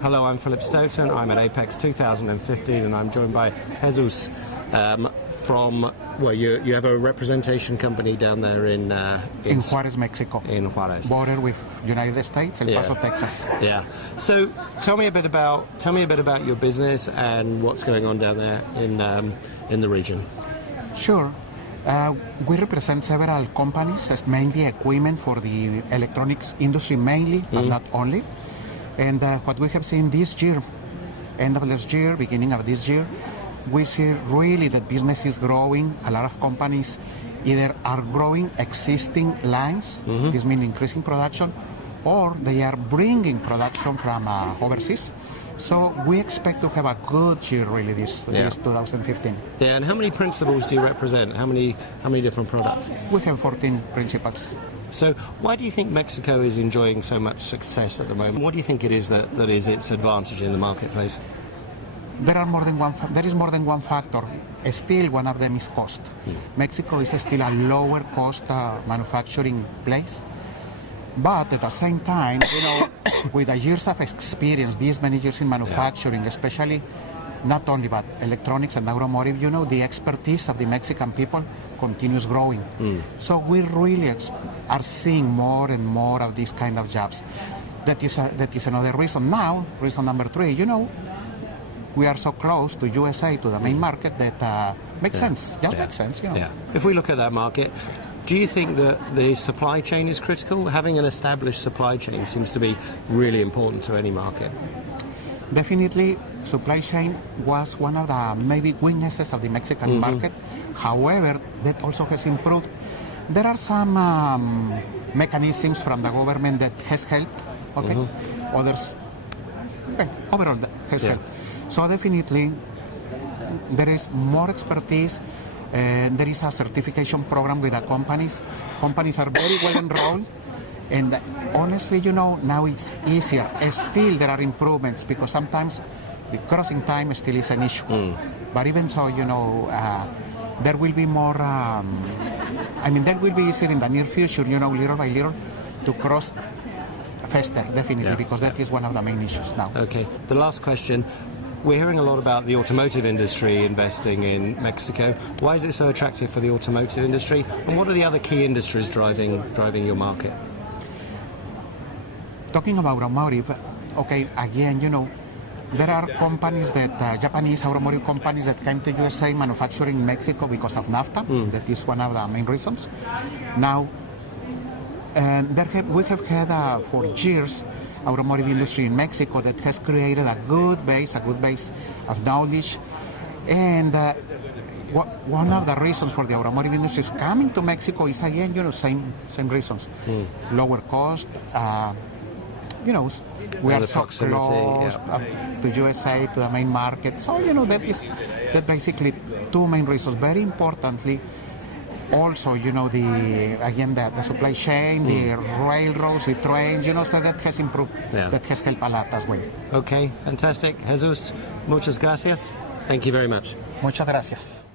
Hello, I'm Philip Stoten. I'm at Apex 2015, and I'm joined by Jesus from, well, you have a representation company down there in Juarez, Mexico. In Juarez. Border with United States, El Paso, Texas. Yeah. So tell me a bit about your business and what's going on down there in the region. Sure. We represent several companies as mainly equipment for the electronics industry mainly, but not only. And what we have seen this year, end of last year, beginning of this year, we see really that business is growing. A lot of companies either are growing existing lines, this means increasing production, or they are bringing production from overseas. So we expect to have a good year really this 2015. Yeah, and how many principals do you represent? How many different products? We have 14 principals. So why do you think Mexico is enjoying so much success at the moment? What do you think it is that is its advantage in the marketplace? There is more than one factor. Still, one of them is cost. Mexico is still a lower cost manufacturing place. But at the same time, with the years of experience, these many years in manufacturing, especially not only but electronics and automotive, the expertise of the Mexican people continues growing. So we really are seeing more and more of these kind of jobs. That is another reason. Now, reason number 3, we are so close to USA, to the main market, that makes sense. That makes sense, Yeah. If we look at that market, do you think that the supply chain is critical? Having an established supply chain seems to be really important to any market. Definitely, supply chain was one of the maybe weaknesses of the Mexican market. However, that also has improved. There are some mechanisms from the government that has helped, others, overall that has helped. So definitely, there is more expertise. There is a certification program with the companies. Companies are very well enrolled. And honestly, now it's easier. Still, there are improvements because sometimes the crossing time still is an issue. But even so, there will be more, that will be easier in the near future, little by little, to cross faster, definitely, because that is one of the main issues now. Okay. The last question. We're hearing a lot about the automotive industry investing in Mexico. Why is it so attractive for the automotive industry? And what are the other key industries driving your market? Talking about automotive, again, there are companies that, Japanese automotive companies that came to USA manufacturing in Mexico because of NAFTA. That is one of the main reasons. Now, we have had for years automotive industry in Mexico that has created a good base of knowledge. And one of the reasons for the automotive industry is coming to Mexico is, again, same reasons. Lower cost, we are so close to USA, to the main market. So, that basically 2 main reasons. Very importantly, also, the supply chain, the railroads, the trains, so that has improved. That has helped a lot as well. Okay, fantastic. Jesus, muchas gracias. Thank you very much. Muchas gracias.